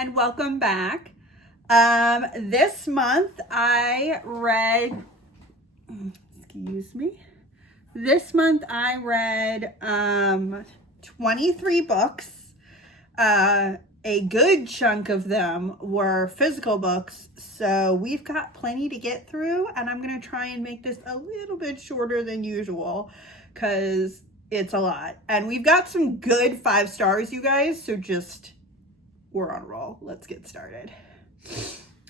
and welcome back. This month I read, excuse me, this month I read 23 books. A good chunk of them were physical books, so we've got plenty to get through, and I'm going to try and make this a little bit shorter than usual because it's a lot. And we've got some good 5 stars, you guys, so we're on a roll. Let's get started.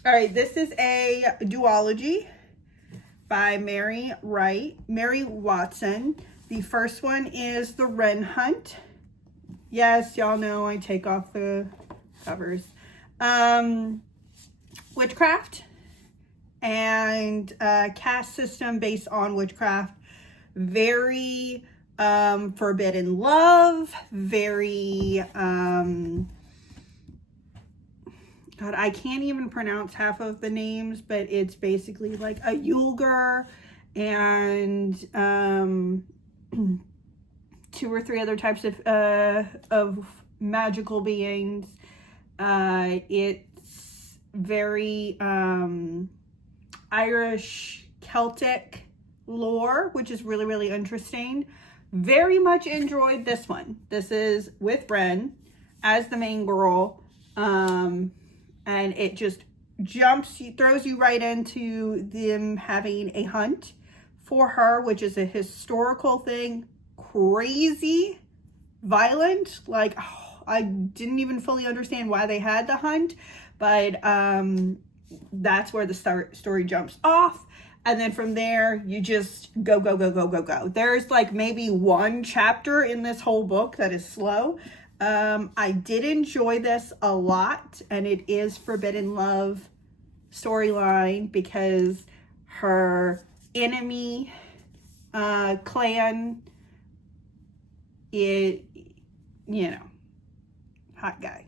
All right, this is a duology by Mary Watson. The first one is The Wren Hunt. Yes, y'all know I take off the covers. Witchcraft and caste system based on witchcraft. Very forbidden love. Very, God, I can't even pronounce half of the names, but it's basically like a Yulgur and 2 or 3 other types of magical beings. It's very Irish Celtic lore, which is really, really interesting. Very much enjoyed this one. This is with Wren as the main girl. And it just throws you right into them having a hunt for her, which is a historical thing. Crazy violent, like I didn't even fully understand why they had the hunt, but that's where the story jumps off, and then from there you just go. There's like maybe 1 chapter in this whole book that is slow. I did enjoy this a lot, and it is forbidden love storyline because her enemy clan, hot guy.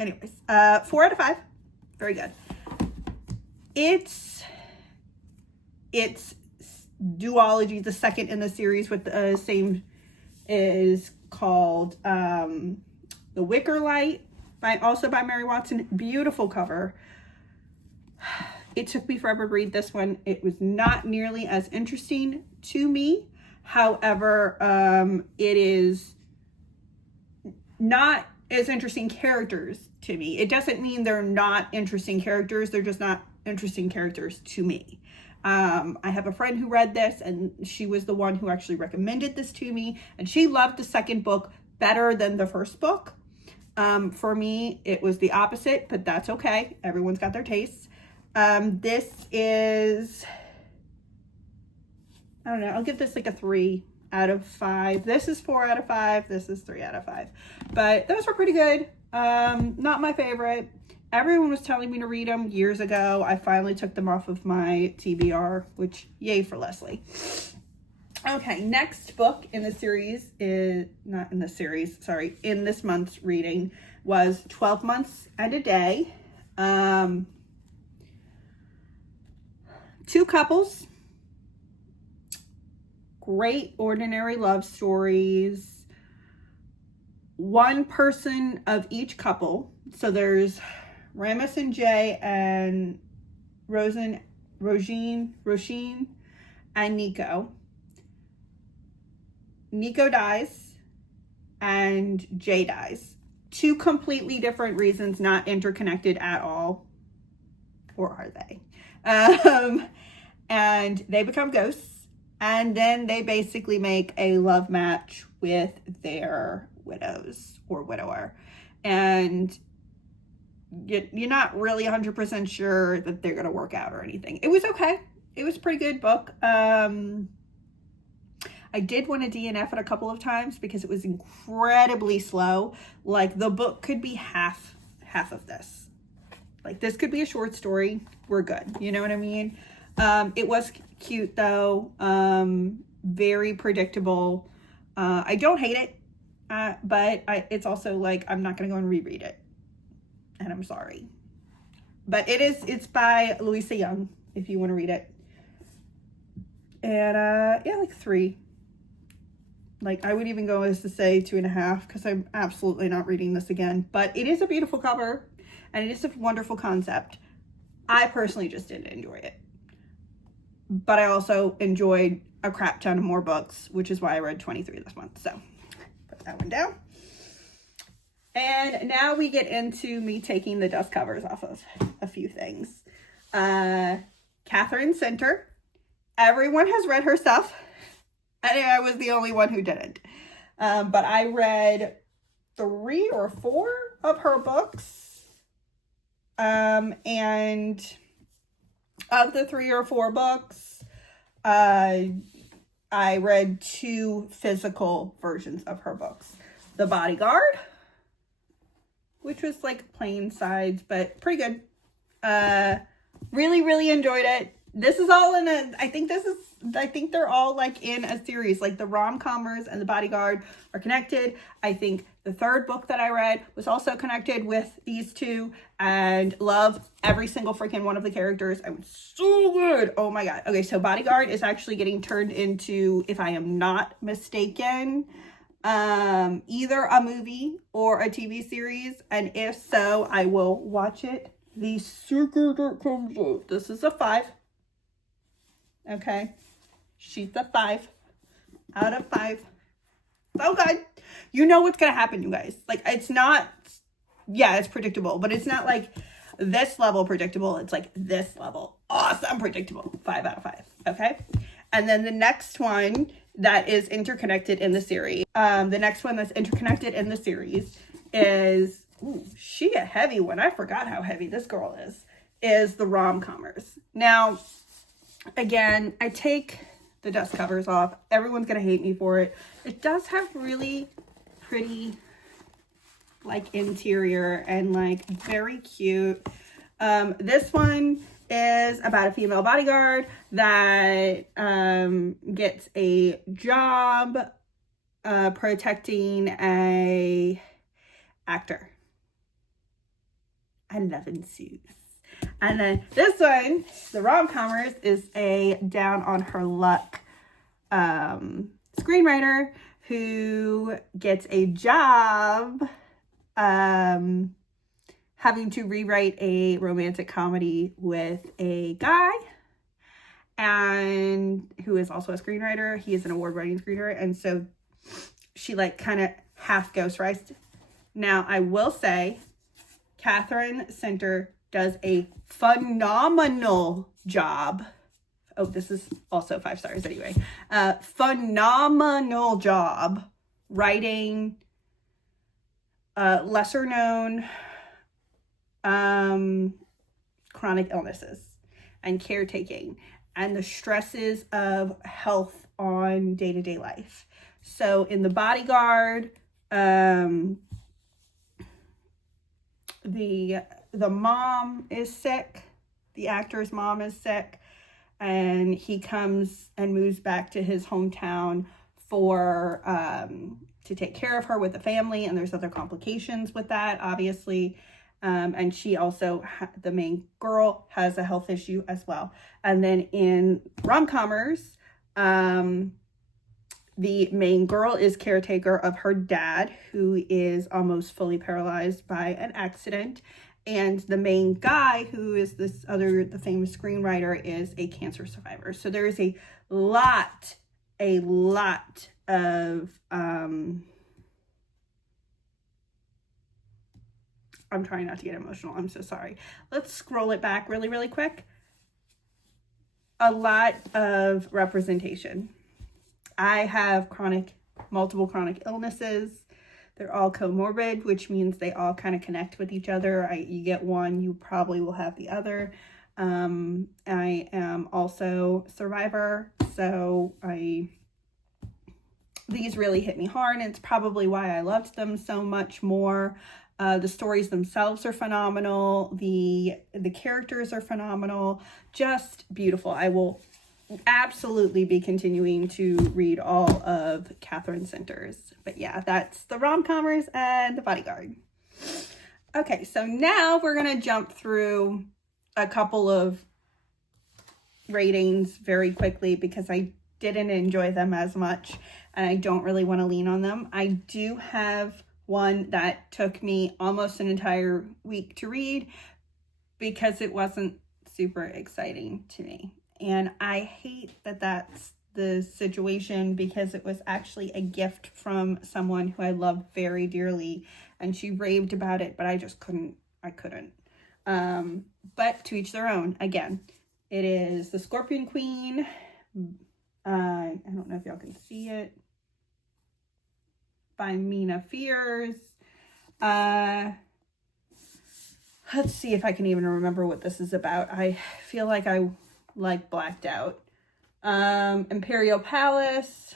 Anyways, 4 out of 5. Very good. It's duology, the second in the series with the same, is called The Wicker Light, also by Mary Watson. Beautiful cover. It took me forever to read this one. It was not nearly as interesting to me. However, it is not as interesting characters to me. It doesn't mean they're not interesting characters. They're just not interesting characters to me. I have a friend who read this, and she was the one who actually recommended this to me, and she loved the second book better than the first book. For me, it was the opposite, but that's okay. Everyone's got their tastes. This is, I don't know, I'll give this like a 3 out of 5. This is 4 out of 5. This is 3 out of 5. But those were pretty good. Not my favorite. Everyone was telling me to read them years ago. I finally took them off of my TBR, which yay for Leslie. Okay, next book in the series in this month's reading was 12 Months and a Day. 2 couples. Great ordinary love stories. 1 person of each couple. So there's Ramus and Jay and Roisin and Nico. Nico dies and Jay dies. 2 completely different reasons, not interconnected at all. Or are they? And they become ghosts, and then they basically make a love match with their widows or widower, and you're not really 100% sure that they're gonna work out or anything. It was okay. It was a pretty good book. I did want to DNF it a couple of times because it was incredibly slow. Like, the book could be half of this. Like, this could be a short story. We're good. You know what I mean? It was cute though. Very predictable. I don't hate it, but it's also like, I'm not going to go and reread it. And I'm sorry. But it's by Louisa Young, if you want to read it. And yeah, like 3. Like, I would even go as to say 2.5, because I'm absolutely not reading this again. But it is a beautiful cover. and it is a wonderful concept. I personally just didn't enjoy it. But I also enjoyed a crap ton of more books, which is why I read 23 this month. So put that one down. And now we get into me taking the dust covers off of a few things. Catherine Center. Everyone has read her stuff. I think I was the only one who didn't. But I read 3 or 4 of her books. And of the 3 or 4 books, I read 2 physical versions of her books. The Bodyguard, which was like plain sides, but pretty good. Really, really enjoyed it. This is all in a, I think they're all like in a series. Like the Rom-Commers and the Bodyguard are connected. I think the 3rd book that I read was also connected with these 2, and love every single freaking one of the characters. It was so good. Oh my God. Okay, so Bodyguard is actually getting turned into, if I am not mistaken, either a movie or a TV series, and if so, I will watch it the second it comes out. This is a 5. Okay, she's a 5 out of 5. So good. You know what's gonna happen, you guys. Like, it's not, yeah, it's predictable, but it's not like this level predictable. It's like this level awesome predictable. 5 out of 5. Okay, and then the next one that is interconnected in the series. The next one that's interconnected in the series is, ooh, she a heavy one. I forgot how heavy this girl is the Rom-Commers. Now, again, I take the dust covers off. Everyone's going to hate me for it. It does have really pretty, like, interior and, like, very cute. This one is about a female bodyguard that gets a job protecting a actor. I love suits. And then this one, the Rom-Commers, is a down on her luck screenwriter who gets a job having to rewrite a romantic comedy with a guy, and who is also a screenwriter. He is an award-winning screenwriter, and so she like kind of half ghostwrites. Now, I will say, Catherine Center does a phenomenal job. Oh, this is also 5 stars anyway. Phenomenal job writing lesser known chronic illnesses and caretaking and the stresses of health on day-to-day life. So in The Bodyguard, the mom is sick. The actor's mom is sick, and he comes and moves back to his hometown for to take care of her with the family, and there's other complications with that, obviously. And she also, the main girl, has a health issue as well. And then in Rom-Commers, the main girl is caretaker of her dad, who is almost fully paralyzed by an accident. And the main guy, who is the famous screenwriter, is a cancer survivor. So there is a lot of, I'm trying not to get emotional. I'm so sorry. Let's scroll it back really, really quick. A lot of representation. I have multiple chronic illnesses. They're all comorbid, which means they all kind of connect with each other. You get one, you probably will have the other. I am also a survivor, so these really hit me hard, and it's probably why I loved them so much more. The stories themselves are phenomenal. The characters are phenomenal. Just beautiful. I will absolutely be continuing to read all of Catherine Center's. But yeah, that's the Rom-Commers and the Bodyguard. Okay, so now we're going to jump through a couple of ratings very quickly because I didn't enjoy them as much and I don't really want to lean on them. I do have one that took me almost an entire week to read because it wasn't super exciting to me. And I hate that that's the situation, because it was actually a gift from someone who I love very dearly, and she raved about it, but I just couldn't. But to each their own. Again, it is The Scorpion Queen. I don't know if y'all can see it. By Mina Fears. Let's see if I can even remember what this is about. I feel like I blacked out. Imperial Palace.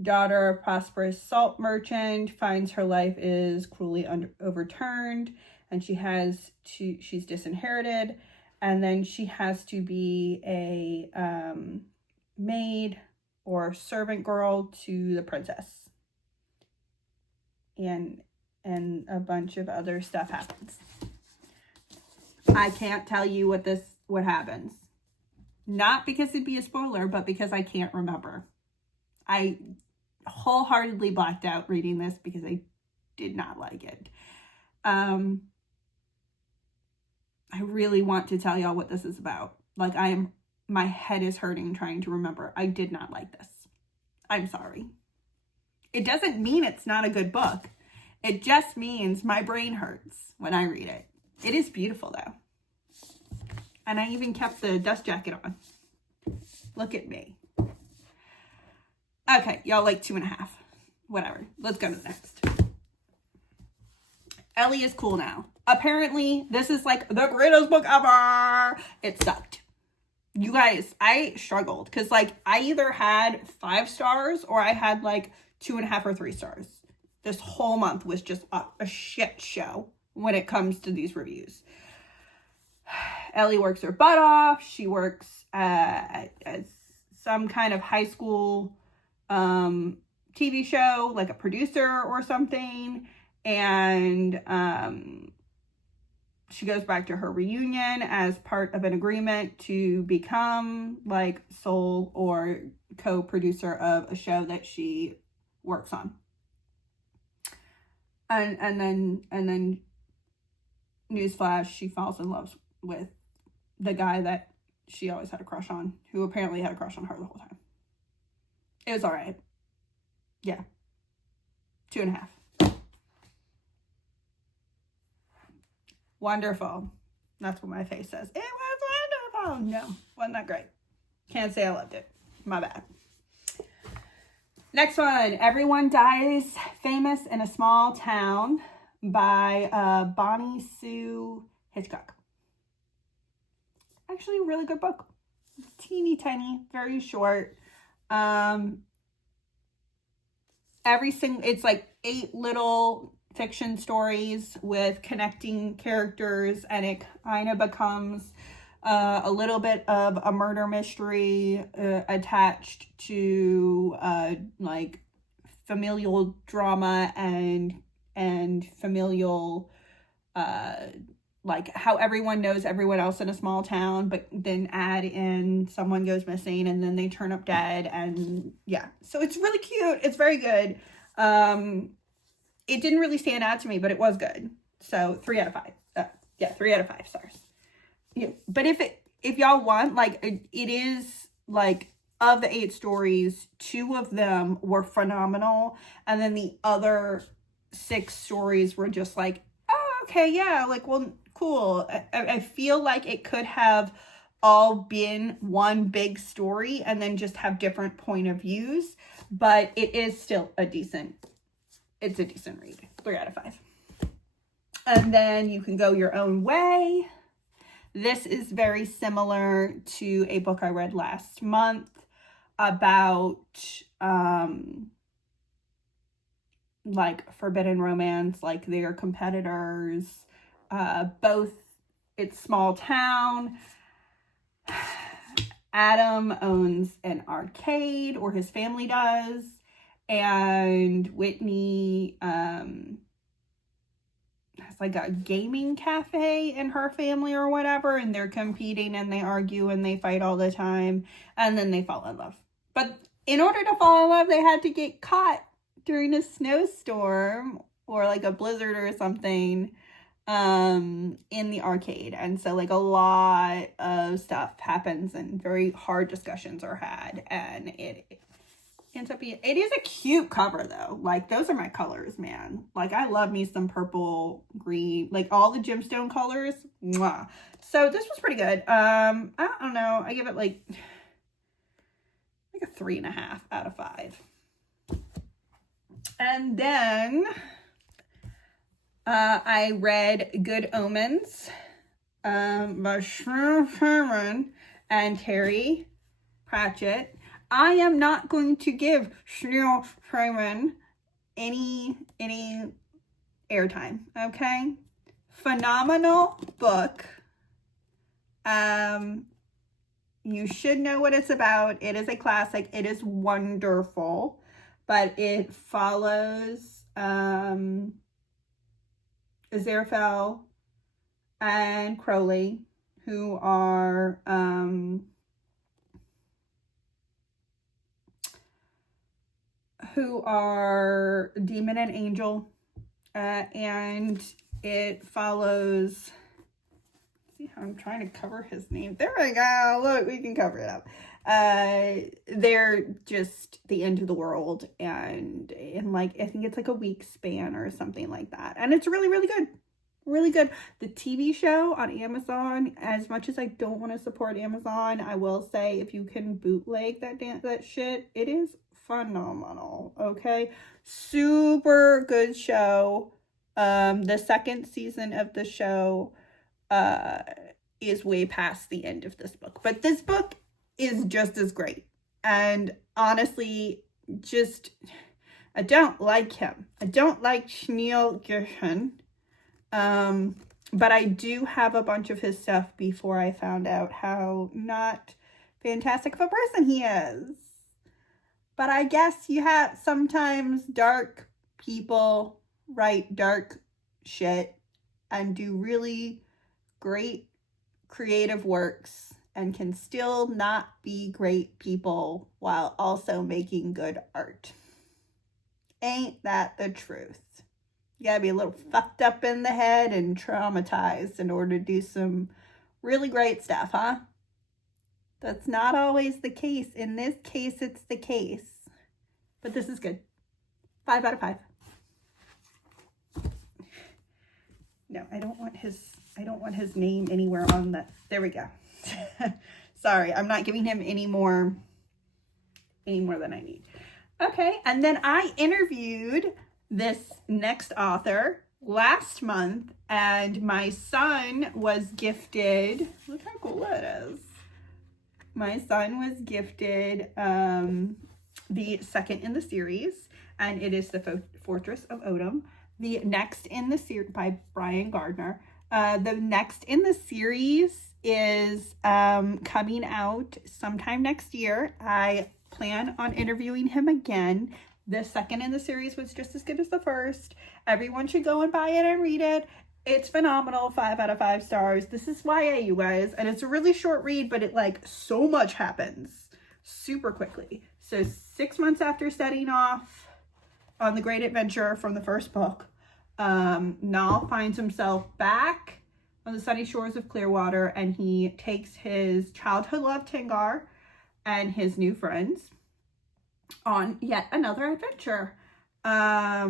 Daughter of prosperous salt merchant finds her life is cruelly overturned, and she's disinherited, and then she has to be a maid or servant girl to the princess, and a bunch of other stuff happens. I can't tell you what happens, not because it'd be a spoiler, but because I can't remember. I wholeheartedly blacked out reading this because I did not like it. I really want to tell y'all what this is about. Like, my head is hurting trying to remember. I did not like this. I'm sorry. It doesn't mean it's not a good book. It just means my brain hurts when I read it. It is beautiful though. And I even kept the dust jacket on. Look at me. Okay, y'all like 2.5. Whatever. Let's go to the next. Ellie is cool now. Apparently, this is like the greatest book ever. It sucked. You guys, I struggled because like I either had 5 stars or I had like 2.5 or 3 stars. This whole month was just a shit show when it comes to these reviews. Ellie works her butt off. She works as some kind of high school TV show, like a producer or something. And she goes back to her reunion as part of an agreement to become like sole or co-producer of a show that she works on. And then newsflash, she falls in love with the guy that she always had a crush on, who apparently had a crush on her the whole time. It was all right. Yeah. 2.5. Wonderful. That's what my face says. It was wonderful. No, wasn't that great. Can't say I loved it. My bad. Next one. Everyone Dies Famous in a Small Town by Bonnie Sue Hitchcock. Actually, a really good book. Teeny tiny, very short. It's like 8 little fiction stories with connecting characters, and it kind of becomes a little bit of a murder mystery attached to like familial drama and familial like how everyone knows everyone else in a small town, but then add in someone goes missing and then they turn up dead, and yeah. So it's really cute. It's very good. It didn't really stand out to me, but it was good. So 3 out of 5. 3 out of 5 stars. Yeah. But if y'all want, like, it is like, of the 8 stories, 2 of them were phenomenal, and then the other 6 stories were just like, oh, okay, yeah, like, well, cool. I feel like it could have all been one big story and then just have different point of views, but it is still a decent read. 3 out of 5. And then You Can Go Your Own Way. This is very similar to a book I read last month about like forbidden romance, like their competitors. Both, it's small town. Adam owns an arcade, or his family does, and Whitney has like a gaming cafe in her family or whatever, and they're competing and they argue and they fight all the time, and then they fall in love. But in order to fall in love, they had to get caught during a snowstorm or like a blizzard or something in the arcade, and so like a lot of stuff happens and very hard discussions are had, and it ends up being, it is a cute cover though. Like those are my colors, man. Like I love me some purple, green, like all the gemstone colors. Mwah. So this was pretty good. I don't know, I give it like a 3.5 out of 5. And then I read Good Omens by Shrew Herman and Terry Pratchett. I am not going to give Shrew Herman any airtime, okay? Phenomenal book. You should know what it's about. It is a classic. It is wonderful, but it follows Aziraphale and Crowley, who are demon and angel, and it follows, see how I'm trying to cover his name, there we go, look, we can cover it up. They're just the end of the world, and in like, I think it's like a week span or something like that, and it's really, really good. Really good. The TV show on Amazon, as much as I don't want to support Amazon, I will say if you can bootleg that shit, it is phenomenal. Okay, super good show. The second season of the show is way past the end of this book, but this book is just as great. And honestly, just, I don't like him. I don't like Schneel Gershon. But I do have a bunch of his stuff before I found out how not fantastic of a person he is. But I guess you have, sometimes dark people write dark shit and do really great creative works and can still not be great people while also making good art. Ain't that the truth? You gotta be a little fucked up in the head and traumatized in order to do some really great stuff, huh? That's not always the case. In this case, it's the case. But this is good. 5 out of 5. No, I don't want his name anywhere on the, there we go. Sorry, I'm not giving him any more than I need. Okay, and then I interviewed this next author last month, and my son was gifted, look how cool that is. My son was gifted the second in the series, and it is The Fortress of Odom. The next in the series by Brian Gardner. The next in the series is coming out sometime next year. I plan on interviewing him again. The second in the series was just as good as the first. Everyone should go and buy it and read it. It's phenomenal. 5 out of 5 stars. This is YA, you guys, and it's a really short read, but it like so much happens super quickly. So 6 months after setting off on the great adventure from the first book, Nal finds himself back on the sunny shores of Clearwater, and he takes his childhood love Tingar and his new friends on yet another adventure. A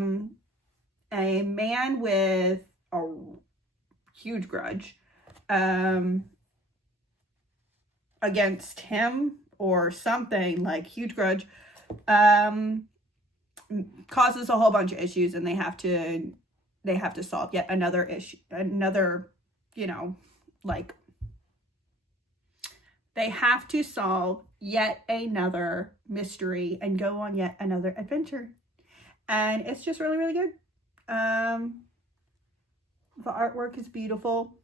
man with a huge grudge against him or something, like huge grudge, causes a whole bunch of issues, and they have to solve yet another issue, they have to solve yet another mystery and go on yet another adventure. And it's just really, really good. The artwork is beautiful.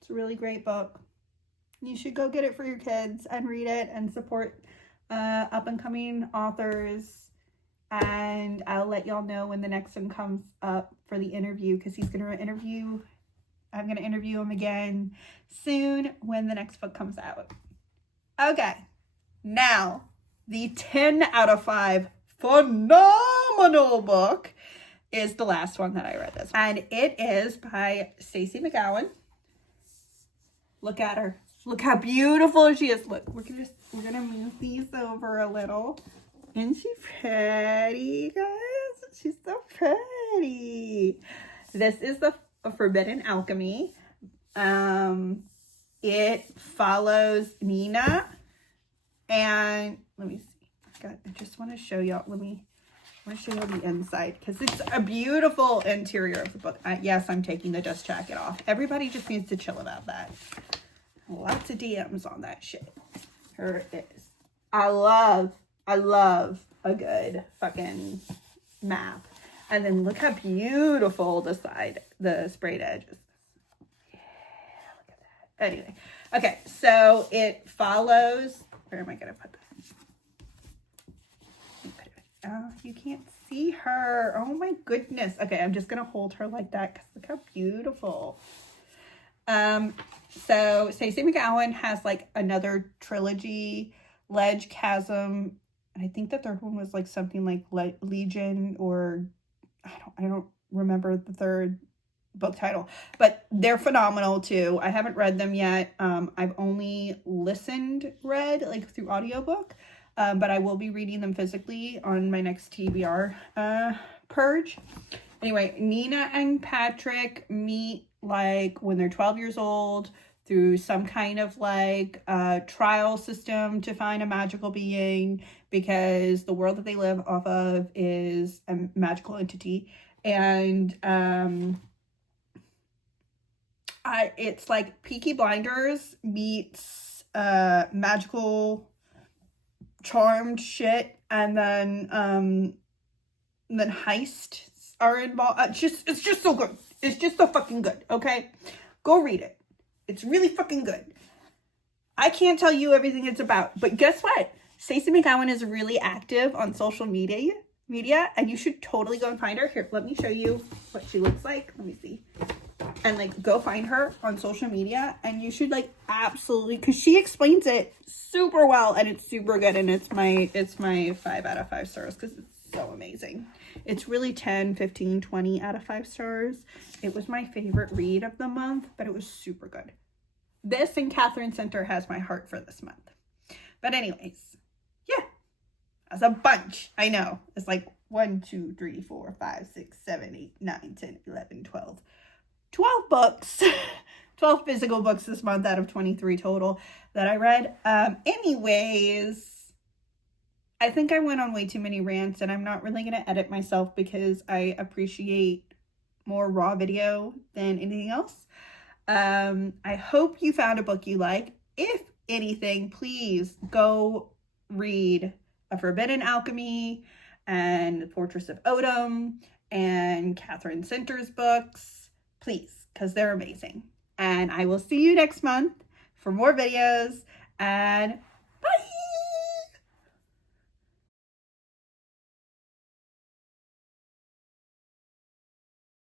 It's a really great book. You should go get it for your kids and read it and support up and coming authors. And I'll let y'all know when the next one comes up for the interview, because I'm going to interview him again soon when the next book comes out. Okay, now the 10 out of 5 phenomenal book is the last one that I read this. And it is by Stacey McGowan. Look at her. Look how beautiful she is. Look, we're gonna move these over a little. Isn't she pretty, guys? She's so pretty. This is the Forbidden Alchemy. It follows Nina, and let me see. I just want to show y'all. I want to show y'all the inside because it's a beautiful interior of the book. Yes, I'm taking the dust jacket off. Everybody just needs to chill about that. Lots of DMs on that shit. Here it is. I love a good fucking map. And then look how beautiful the sprayed edge is. Yeah, look at that. Anyway, okay, so it follows. Where am I gonna put this? Oh, you can't see her. Oh my goodness. Okay, I'm just gonna hold her like that because look how beautiful. So Stacey McGowan has like another trilogy, Ledge, Chasm, and I think the third one was like something like Legion, or I don't remember the third book title, but they're phenomenal too. I haven't read them yet. I've only read like through audiobook, but I will be reading them physically on my next TBR purge. Anyway, Nina and Patrick meet like when they're 12 years old through some kind of like trial system to find a magical being, because the world that they live off of is a magical entity. And it's like Peaky Blinders meets magical charmed shit, and then heists are involved. It's just so good. It's just so fucking good. Okay, go read it. It's really fucking good. I can't tell you everything it's about, but guess what? Stacey McGowan is really active on social media, and you should totally go and find her. Here, let me show you what she looks like. Let me see. And like, go find her on social media, and you should like absolutely, because she explains it super well, and it's super good, and it's my 5 out of 5 stars because it's so amazing. It's really 10, 15, 20 out of 5 stars. It was my favorite read of the month, but it was super good. This and Catherine Center has my heart for this month. But anyways, yeah, that's a bunch. I know. It's like 1, 2, 3, 4, 5, 6, 7, 8, 9, 10, 11, 12. 12 books. 12 physical books this month out of 23 total that I read. Anyways, I think I went on way too many rants, and I'm not really going to edit myself because I appreciate more raw video than anything else. I hope you found a book you like. If anything, please go read A Forbidden Alchemy and Fortress of Odom and Catherine Center's books, please, because they're amazing. And I will see you next month for more videos, and